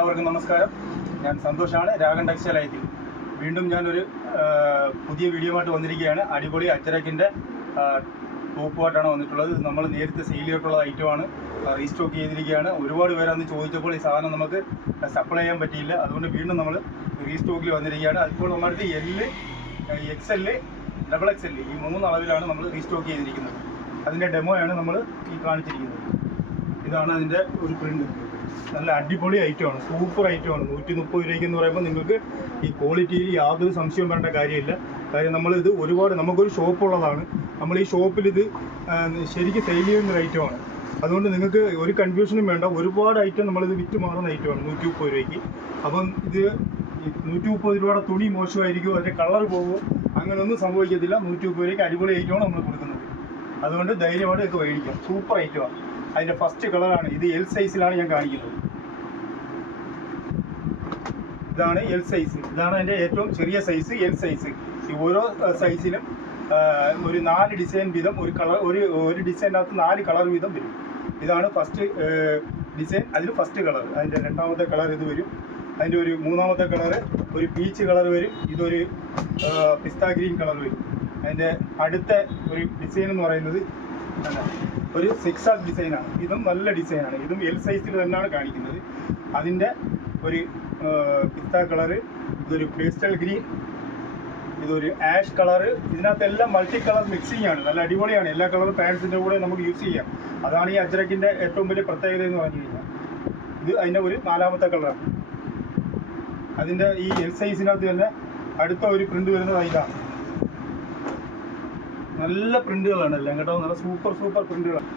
എല്ലാവർക്കും നമസ്കാരം. ഞാൻ സന്തോഷാണ്, രാഗൻ ടെക്സ്റ്റൈൽ ഐറ്റിൽ വീണ്ടും ഞാനൊരു പുതിയ വീഡിയോ ആയിട്ട് വന്നിരിക്കുകയാണ്. അടിപൊളി അച്ചരക്കിൻ്റെ ടോപ്പുമായിട്ടാണ് വന്നിട്ടുള്ളത്. ഇത് നമ്മൾ നേരത്തെ സെയിൽ ചെയ്തിട്ടുള്ള ഐറ്റമാണ്, റീസ്റ്റോക്ക് ചെയ്തിരിക്കുകയാണ്. ഒരുപാട് പേര് അന്ന് ചോദിച്ചപ്പോൾ ഈ സാധനം നമുക്ക് സപ്ലൈ ചെയ്യാൻ പറ്റിയില്ല. അതുകൊണ്ട് വീണ്ടും നമ്മൾ റീസ്റ്റോക്കിൽ വന്നിരിക്കുകയാണ്. അതിപ്പോൾ നമ്മുടെ എല്, XL, XXL ഈ 3 അളവിലാണ് നമ്മൾ റീസ്റ്റോക്ക് ചെയ്തിരിക്കുന്നത്. അതിൻ്റെ ഡെമോയാണ് നമ്മൾ ഈ കാണിച്ചിരിക്കുന്നത്. ഇതാണ് അതിൻ്റെ ഒരു പ്രിൻ്റ്. നല്ല അടിപൊളി ഐറ്റമാണ്, സൂപ്പർ ഐറ്റമാണ്. 130 രൂപയ്ക്ക് എന്ന് പറയുമ്പോൾ നിങ്ങൾക്ക് ഈ ക്വാളിറ്റിയിൽ യാതൊരു സംശയം വരേണ്ട കാര്യമില്ല. കാര്യം നമ്മളിത് ഒരുപാട്, നമുക്കൊരു ഷോപ്പുള്ളതാണ്. നമ്മൾ ഈ ഷോപ്പിൽ ഇത് ശരിക്കും സെയിൽ ചെയ്യുന്ന ഒരു ഐറ്റമാണ്. അതുകൊണ്ട് നിങ്ങൾക്ക് ഒരു കൺഫ്യൂഷനും വേണ്ട. ഒരുപാട് ഐറ്റം നമ്മളിത് വിറ്റ് മാറുന്ന ഐറ്റമാണ് 130 രൂപയ്ക്ക്. അപ്പം ഇത് 130 രൂപയുടെ തുണി മോശമായിരിക്കും, അതിൻ്റെ കളർ പോകുമോ, അങ്ങനെയൊന്നും സംഭവിക്കത്തില്ല. 130 രൂപയ്ക്ക് അടിപൊളി ഐറ്റമാണ് നമ്മൾ കൊടുക്കുന്നത്. അതുകൊണ്ട് ധൈര്യമായിട്ട് ഒക്കെ മേടിക്കാം. സൂപ്പർ ഐറ്റമാണ്. അതിൻ്റെ ഫസ്റ്റ് കളറാണ് ഇത്. എൽ സൈസിലാണ് ഞാൻ കാണിക്കുന്നത്. ഇതാണ് എൽ സൈസ്. ഇതാണ് അതിൻ്റെ ഏറ്റവും ചെറിയ സൈസ്, എൽ സൈസ്. ഈ ഓരോ സൈസിലും ഒരു 4 ഡിസൈൻ വീതം, ഒരു ഡിസൈനകത്ത് 4 കളർ വീതം വരും. ഇതാണ് ഫസ്റ്റ് ഡിസൈൻ. അതിൽ ഫസ്റ്റ് കളർ. അതിൻ്റെ രണ്ടാമത്തെ കളർ ഇത് വരും. അതിൻ്റെ ഒരു മൂന്നാമത്തെ കളറ് ഒരു പീച്ച് കളർ വരും. ഇതൊരു പിസ്ത ഗ്രീൻ കളർ വരും. അതിൻ്റെ അടുത്ത ഒരു ഡിസൈൻ എന്ന് പറയുന്നത് ഒരു സിക്സാക് ഡിസൈനാണ്. ഇതും നല്ല ഡിസൈനാണ്. ഇതും എൽ സൈസിൽ തന്നെയാണ് കാണിക്കുന്നത്. അതിൻ്റെ ഒരു പിസ്ത കളറ്, ഇതൊരു പേസ്റ്റൽ ഗ്രീൻ, ഇതൊരു ആഷ് കളറ്. ഇതിനകത്തെല്ലാം മൾട്ടി കളർ മിക്സിംഗ് ആണ്. നല്ല അടിപൊളിയാണ്. എല്ലാ കളറും പാൻസിൻ്റെ കൂടെ നമുക്ക് യൂസ് ചെയ്യാം. അതാണ് ഈ അജ്രക്കിൻ്റെ ഏറ്റവും വലിയ പ്രത്യേകത എന്ന് പറഞ്ഞു കഴിഞ്ഞാൽ. ഇത് അതിൻ്റെ ഒരു 4ാമത്തെ കളറാണ്. അതിൻ്റെ ഈ എൽ സൈസിനകത്ത് തന്നെ അടുത്ത ഒരു പ്രിൻ്റ് വരുന്നത് ഇതാണ്. നല്ല പ്രിൻ്റുകളാണ് എല്ലാം കേട്ടോ. നല്ല സൂപ്പർ പ്രിൻ്റുകളാണ്.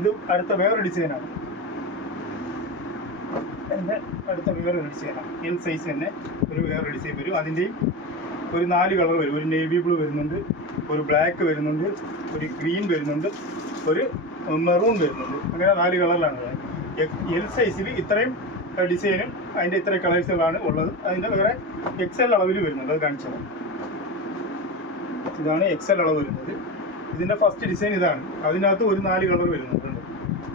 ഇത് അടുത്ത വേറൊരു ഡിസൈനാണ്. അതിൻ്റെ അടുത്ത വേറൊരു ഡിസൈനാണ്. എൽ സൈസ് തന്നെ ഒരു വേറൊരു ഡിസൈൻ വരും. അതിൻ്റെയും ഒരു 4 കളർ വരും. ഒരു നേവി ബ്ലൂ വരുന്നുണ്ട്, ഒരു ബ്ലാക്ക് വരുന്നുണ്ട്, ഒരു ഗ്രീൻ വരുന്നുണ്ട്, ഒരു മെറൂൺ വരുന്നുണ്ട്. അങ്ങനെ 4 കളറിലാണ്. എൽ സൈസിൽ ഇത്രയും ഡിസൈനും അതിൻ്റെ ഇത്രയും കളേഴ്സുകളാണ് ഉള്ളത്. അതിൻ്റെ വേറെ XL അളവിൽ വരുന്നുണ്ട്. അത് കാണിച്ചത്. ഇതാണ് XL അളവ് വരുന്നത്. ഇതിൻ്റെ ഫസ്റ്റ് ഡിസൈൻ ഇതാണ്. അതിനകത്ത് ഒരു 4 കളർ വരുന്നുണ്ട്.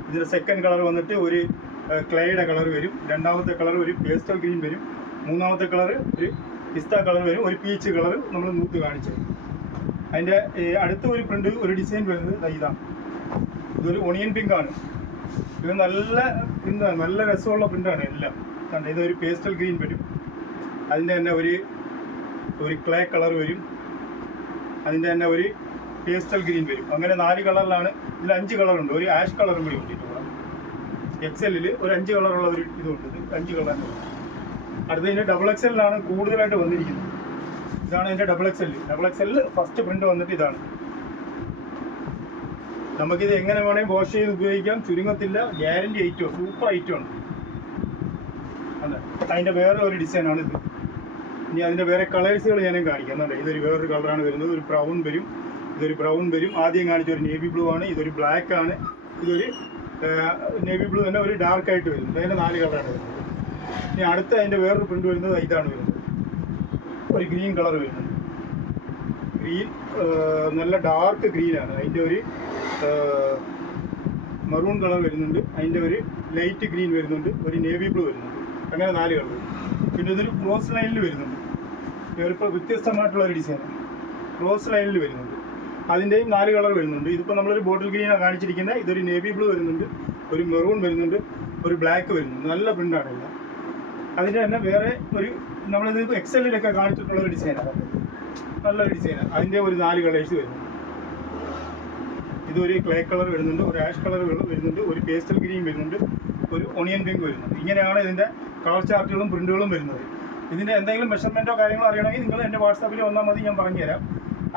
ഇതിൻ്റെ സെക്കൻഡ് കളർ വന്നിട്ട് ഒരു ക്ലേയുടെ കളർ വരും. രണ്ടാമത്തെ കളർ ഒരു പേസ്റ്റൽ ഗ്രീൻ വരും. മൂന്നാമത്തെ കളർ ഒരു പിസ്ത കളർ വരും. ഒരു പീച്ച് കളർ നമ്മൾ മൂത്ത് കാണിച്ചത്. അതിൻ്റെ അടുത്ത ഒരു പ്രിൻ്റ്, ഒരു ഡിസൈൻ വരുന്നത് ഇതാണ്. ഇതൊരു ഒണിയൻ പിങ്ക് ആണ്. ഇത് നല്ല പ്രിൻ്റാണ്, നല്ല രസമുള്ള പ്രിൻ്റാണ് എല്ലാം. കണ്ട, ഇതൊരു പേസ്റ്റൽ ഗ്രീൻ വരും. അതിൻ്റെ തന്നെ ഒരു ക്ലേ കളർ വരും. അതിൻ്റെ തന്നെ ഒരു പേസ്റ്റൽ ഗ്രീൻ വരും. അങ്ങനെ 4 കളറിലാണ്. ഇതിൽ 5 കളറുണ്ട്. ഒരു ആഷ് കളറും കൂടി ഉണ്ട്. XL ഒരു 5 കളറുള്ള ഒരു ഇതുണ്ട്. ഇത് 5 കളറുണ്ട്. അടുത്തതിൻ്റെ XXL കൂടുതലായിട്ട് വന്നിരിക്കുന്നത്. ഇതാണ് അതിൻ്റെ XXL. ഫസ്റ്റ് പ്രിൻ്റ് വന്നിട്ട് ഇതാണ്. നമുക്കിത് എങ്ങനെ വേണമെങ്കിൽ വാഷ് ചെയ്ത് ഉപയോഗിക്കാം, ചുരുങ്ങത്തില്ല. ഗ്യാരണ്ടി ഐറ്റം, സൂപ്പർ ഐറ്റമാണ്. അതെ, അതിൻ്റെ വേറെ ഒരു ഡിസൈനാണ് ഇത്. ഇനി അതിൻ്റെ വേറെ കളേഴ്സുകൾ ഞാനും കാണിക്കാം. എന്നുണ്ട്, ഇതൊരു വേറൊരു കളറാണ് വരുന്നത്. ഒരു ബ്രൗൺ വരും. ഇതൊരു ബ്രൗൺ വരും. ആദ്യം കാണിച്ച ഒരു നേവി ബ്ലൂ ആണ്. ഇതൊരു ബ്ലാക്ക് ആണ്. ഇതൊരു നേവി ബ്ലൂ തന്നെ ഒരു ഡാർക്കായിട്ട് വരുന്നത്. അതിൻ്റെ 4 കളറാണ് വരുന്നത്. ഇനി അടുത്ത അതിൻ്റെ വേറൊരു പ്രിൻ്റ് വരുന്നത് ഇതാണ് വരുന്നത്. ഒരു ഗ്രീൻ കളർ വരുന്നുണ്ട്. ഗ്രീൻ നല്ല ഡാർക്ക് ഗ്രീനാണ്. അതിൻ്റെ ഒരു മറൂൺ കളർ വരുന്നുണ്ട്. അതിൻ്റെ ഒരു ലൈറ്റ് ഗ്രീൻ വരുന്നുണ്ട്. ഒരു നേവി ബ്ലൂ വരുന്നുണ്ട്. അങ്ങനെ 4 കളർ. പിന്നെ ഇതൊരു ക്രോസ് ലൈനിൽ വരുന്നുണ്ട്. ഇപ്പോൾ വ്യത്യസ്തമായിട്ടുള്ള ഒരു ഡിസൈൻ ക്രോസ് ലൈനിൽ വരുന്നുണ്ട്. അതിൻ്റെയും 4 കളർ വരുന്നുണ്ട്. ഇതിപ്പോൾ നമ്മളൊരു ബോട്ടിൽ ഗ്രീനാണ് കാണിച്ചിരിക്കുന്നത്. ഇതൊരു നേവി ബ്ലൂ വരുന്നുണ്ട്, ഒരു മെറൂൺ വരുന്നുണ്ട്, ഒരു ബ്ലാക്ക് വരുന്നുണ്ട്. നല്ല പ്രിൻ്റാണ് എല്ലാം. അതിൻ്റെ തന്നെ വേറെ ഒരു നമ്മളിത് XL കാണിച്ചിട്ടുള്ള ഒരു ഡിസൈനാണ്. നല്ലൊരു ഡിസൈനാണ്. അതിൻ്റെ ഒരു 4 കളേഴ്സ് വരുന്നുണ്ട്. ഇതൊരു ക്ലേ കളർ വരുന്നുണ്ട്, ഒരു ആഷ് കളർ വരുന്നുണ്ട്, ഒരു പേസ്റ്റൽ ഗ്രീൻ വരുന്നുണ്ട്, ഒരു ഒണിയൻ പിങ്ക് വരുന്നുണ്ട്. ഇങ്ങനെയാണ് ഇതിൻ്റെ കളർ ചാർട്ടുകളും പ്രിൻ്റുകളും വരുന്നത്. ഇതിൻ്റെ എന്തെങ്കിലും മെഷർമെൻറ്റോ കാര്യങ്ങളോ അറിയണമെങ്കിൽ നിങ്ങൾ എൻ്റെ വാട്സാപ്പിൽ വന്നാൽ മതി, ഞാൻ പറഞ്ഞുതരാം.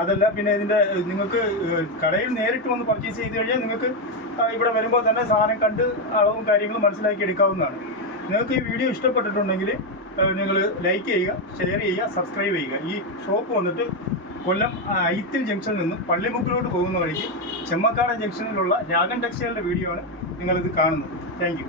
അതല്ല, പിന്നെ ഇതിൻ്റെ നിങ്ങൾക്ക് കടയിൽ നേരിട്ട് വന്ന് പർച്ചേസ് ചെയ്ത് കഴിഞ്ഞാൽ നിങ്ങൾക്ക് ഇവിടെ വരുമ്പോൾ തന്നെ സാധനം കണ്ട് അളവും കാര്യങ്ങളും മനസ്സിലാക്കി എടുക്കാവുന്നതാണ്. നിങ്ങൾക്ക് ഈ വീഡിയോ ഇഷ്ടപ്പെട്ടിട്ടുണ്ടെങ്കിൽ നിങ്ങൾ ലൈക്ക് ചെയ്യുക, ഷെയർ ചെയ്യുക, സബ്സ്ക്രൈബ് ചെയ്യുക. ഈ ഷോപ്പ് വന്നിട്ട് കൊല്ലം ഐത്തിൽ ജംഗ്ഷനിൽ നിന്നും പള്ളിമുക്കിലോട്ട് പോകുന്ന വഴിക്ക് ചെമ്മക്കാടൻ ജംഗ്ഷനിലുള്ള രാഗൻ ടെക്സ്റ്റൈലിൻ്റെ വീഡിയോ ആണ് നിങ്ങളിത് കാണുന്നത്. Thank you.